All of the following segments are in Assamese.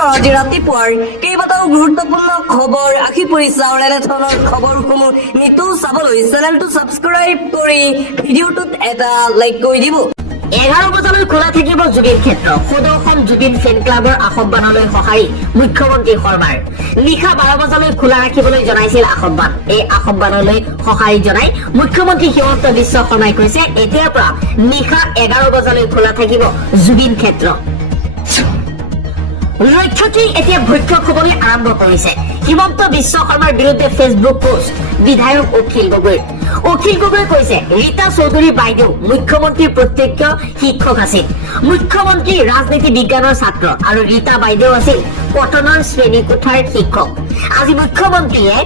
আজি ৰাতিপুৱাৰ কেইবাটাও গুৰুত্বপূৰ্ণ খবৰ আহি পৰিছে আৰু এনে ধৰণৰ খবৰসমূহ নিতৌ চাবলৈ চেনেলটো ছাবস্ক্ৰাইব কৰি ভিডিঅ'টোত এটা লাইক কৰি দিব। 11 বজালৈ খোলা থাকিব জুবিন ক্ষেত্ৰ। সুদৰ্শন জুবিন ফেন ক্লাবৰ আহ্বানলৈ সঁহাৰি মুখ্যমন্ত্ৰী শৰ্মাৰ। নিশা 12 বজালৈ খোলা ৰাখিবলৈ জনাইছিল আহ্বান। এই আহ্বানলৈ সঁহাৰি জনাই মুখ্যমন্ত্ৰী হিমন্ত বিশ্ব শৰ্মাই কৈছে এতিয়াৰ পৰা নিশা 11 বজালৈ খোলা থাকিব জুবিন ক্ষেত্ৰ। ৰক্ষাত্ৰী এতিয়া ভক্ষক হবলৈ আৰম্ভ কৰিছে। হিমন্ত বিশ্ব শৰ্মাৰ বিৰুদ্ধে ফেচবুক পোষ্ট বিধায়ক অখিল গগৈ কৈছে ৰীতা চৌধুৰী বাইদেউ মুখ্যমন্ত্ৰীৰ প্ৰত্যক্ষ শিক্ষক আছিল। মুখ্যমন্ত্ৰী ৰাজনীতি বিজ্ঞানৰ ছাত্ৰ আৰু ৰীতা বাইদেউ আছিল কটনৰ শ্ৰেণীকোঠাৰ শিক্ষক। আজি মুখ্যমন্ত্ৰীয়ে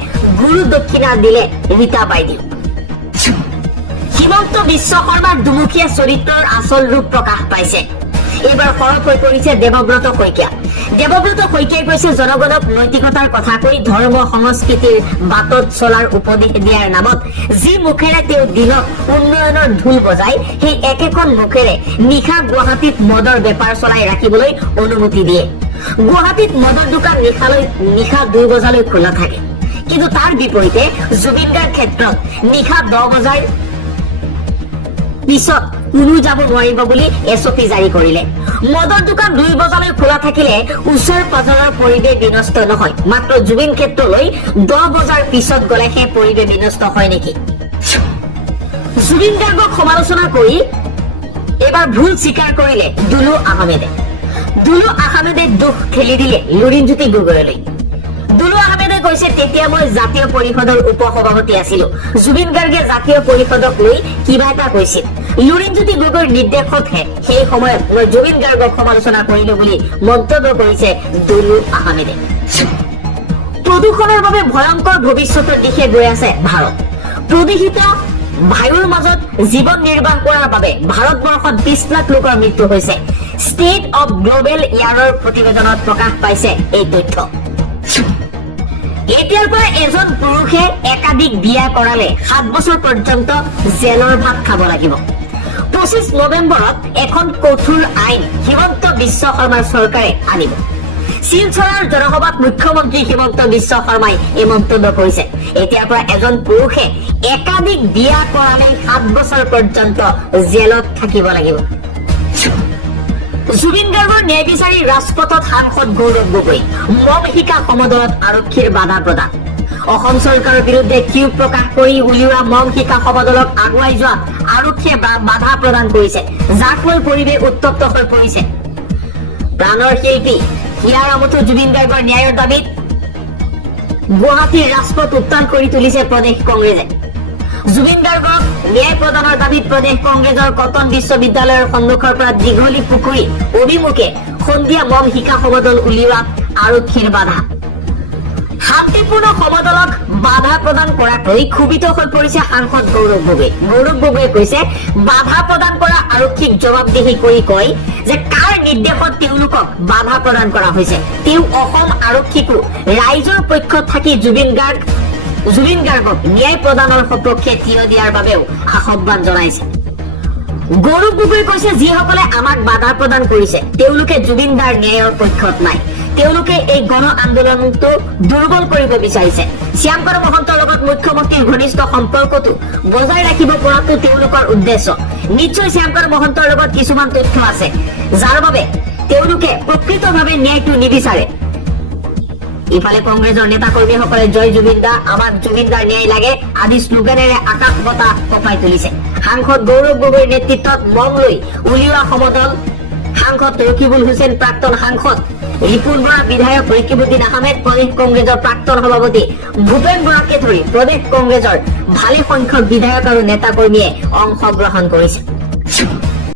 গুৰু দক্ষিণা দিলে ৰীতা বাইদেউ। হিমন্ত বিশ্ব শৰ্মাৰ দুমুখীয়া চৰিত্ৰৰ আচল ৰূপ প্ৰকাশ পাইছে। এইবাৰ সৰব হৈ পৰিছে দেৱব্ৰত শইকীয়া। দেৱব্ৰত শইকীয়াই কৈছে জনগণক নৈতিকতাৰ কথা কৈ ধৰ্ম সংস্কৃতিৰ বাটত চলাৰ উপদেশ দিয়াৰ নামত যি মুখেৰে তেওঁ দিনত উন্নয়নৰ ঢোল বজাই সেই একেখন মুখেৰে নিশা গুৱাহাটীত মদৰ বেপাৰ চলাই ৰাখিবলৈ অনুমতি দিয়ে। গুৱাহাটীত মদৰ দোকান নিশা 2 বজালৈ খোলা থাকে, কিন্তু তাৰ বিপৰীতে জুবিন গাৰ্গ ক্ষেত্ৰত নিশা 10 বজাৰ পিছত কোনো যাব নোৱাৰিব বুলি এছঅপি জাৰি কৰিলে। মদৰ দোকান 2 বজালৈ খোলা থাকিলে ওচৰ পাজৰৰ পৰিৱেশ বিনষ্ট নহয়, মাত্ৰ জুবিন ক্ষেত্ৰলৈ 10 বজাৰ পিছত গলে সেই পৰিৱেশ বিনষ্ট হয় নেকি? জুবিন গাৰ্গক সমালোচনা কৰি এবাৰ ভুল স্বীকাৰ কৰিলে দুলু আহমেদে দুখ ঠেলি দিলে লুৰিণজ্যোতি গগৈলৈ। দুলু আহমেদে কৈছে তেতিয়া মই জাতীয় পৰিষদৰ উপসভাপতি আছিলো। জুবিন গাৰ্গে জাতীয় পৰিষদক লৈ কিবা এটা কৈছিল। লুৰিণজ্যোতি গগৈৰ নিৰ্দেশতহে সেই সময়ত মই জুবিন গাৰ্গক সমালোচনা কৰিলো বুলি মন্তব্য কৰিছে দুলু আহমেদে। প্ৰদূষণৰ বাবে ভয়ংকৰ ভৱিষ্যতৰ দিশে গৈ আছে ভাৰত। প্ৰদূষিত বায়ুৰ মাজত জীৱন নিৰ্বাহ কৰাৰ বাবে ভাৰতবৰ্ষত 20 লাখ লোকৰ মৃত্যু হৈছে। ষ্টেট অৱ গ্ল'বেল এয়াৰৰ প্ৰতিবেদনত প্ৰকাশ পাইছে এই তথ্য। এতিয়াৰ পৰা এজন পুৰুষে একাধিক বিয়া কৰালে 7 বছৰ পৰ্যন্ত জেলৰ ভাত খাব লাগিব। 25 নৱেম্বৰত এখন কঠোৰ আইন হিমন্ত বিশ্ব শৰ্মাৰ চৰকাৰে আনিব। শিলচৰৰ জনসভাত মুখ্যমন্ত্ৰী হিমন্ত বিশ্ব শৰ্মাই এই মন্তব্য কৰিছে। এতিয়াৰ পৰা এজন পুৰুষে একাধিক বিয়া কৰালে 7 বছৰ পৰ্যন্ত জেলত থাকিব লাগিব। জুবিন গাৰ্গৰ ন্যায় বিচাৰি ৰাজপথত সাংসদ গৌৰৱ গগৈ। মম শিকা সমদলত আৰক্ষীৰ বাধা প্ৰদান। অসম চৰকাৰৰ বিৰুদ্ধে ক্ষোভ প্ৰকাশ কৰি উলিওৱা মম শিকা সমদলক আগুৱাই যোৱাত আৰক্ষীয়ে বাধা প্ৰদান কৰিছে, যাক লৈ পৰিৱেশ উত্তপ্ত হৈ পৰিছে। প্ৰাণৰ শিল্পী হিয়াৰ আমঠু জুবিন গাৰ্গৰ ন্যায়ৰ দাবীত গুৱাহাটীৰ ৰাজপথ উত্তাল কৰি তুলিছে প্ৰদেশ কংগ্ৰেছে। জুবিন গাৰ্গক ন্যায় প্ৰদানৰ দাবীত প্ৰদেশ কংগ্ৰেছৰ কটন বিশ্ববিদ্যালয়ৰ সন্মুখৰ পৰা দীঘলী পুখুৰী অভিমুখে সন্ধিয়া মম শিকা সমদল উলিওৱাত আৰক্ষীৰ বাধা। শান্তিপূৰ্ণ সমদলক বাধা প্ৰদান কৰাকৈ ক্ষোভিত হৈ পৰিছে সাংসদ গৌৰৱ গগৈয়ে কৈছে বাধা প্ৰদান কৰা আৰক্ষীক জবাবদিহি কৰি কয় যে কাৰ নিৰ্দেশত তেওঁলোকক বাধা প্ৰদান কৰা হৈছে। তেওঁ অসম আৰক্ষীকো ৰাইজৰ পক্ষত থাকি জুবিন গাৰ্গক ন্যায় প্ৰদানৰ সপক্ষে থিয় দিয়াৰ বাবেও আহ্বান জনাইছে। গৌৰৱ গগৈয়ে কৈছে যিসকলে আমাক বাধা প্ৰদান কৰিছে তেওঁলোকে জুবিন দাৰ ন্যায়ৰ পক্ষত নাই। তেওঁলোকে এই গণ আন্দোলনটো দুৰ্বল কৰিব বিচাৰিছে। শ্যামকৰ মহন্তৰ লগত মুখ্যমন্ত্ৰীৰ ঘনিষ্ঠ সম্পৰ্কটো বজাই ৰাখিব পৰাটো তেওঁলোকৰ উদ্দেশ্য। নিশ্চয় শ্যামকৰ মহন্তৰ লগত কিছুমান তথ্য আছে যাৰ বাবে তেওঁলোকে প্ৰকৃতভাৱে ন্যায়টো নিবিচাৰে। ইফালে কংগ্ৰেছৰ নেতা কৰ্মীসকলে জয় জুবিন দা, আমাক জুবিন দাৰ ন্যায় লাগে আদি শ্লোগানেৰে আকাশ বতাহ কঁপাই তুলিছে। সাংসদ গৌৰৱ গগৈৰ নেতৃত্বত মম লৈ উলিওৱা সমদল সাংসদ ৰকিবুল হুছেইন, প্ৰাক্তন সাংসদ ৰিপুন বৰা, বিধায়ক ৰকিবুদ্দিন আহমেদ, প্ৰদেশ কংগ্ৰেছৰ প্ৰাক্তন সভাপতি ভূপেন বৰাকে ধৰি প্ৰদেশ কংগ্ৰেছৰ ভালে সংখ্যক বিধায়ক আৰু নেতা কৰ্মীয়ে অংশগ্ৰহণ কৰিছে।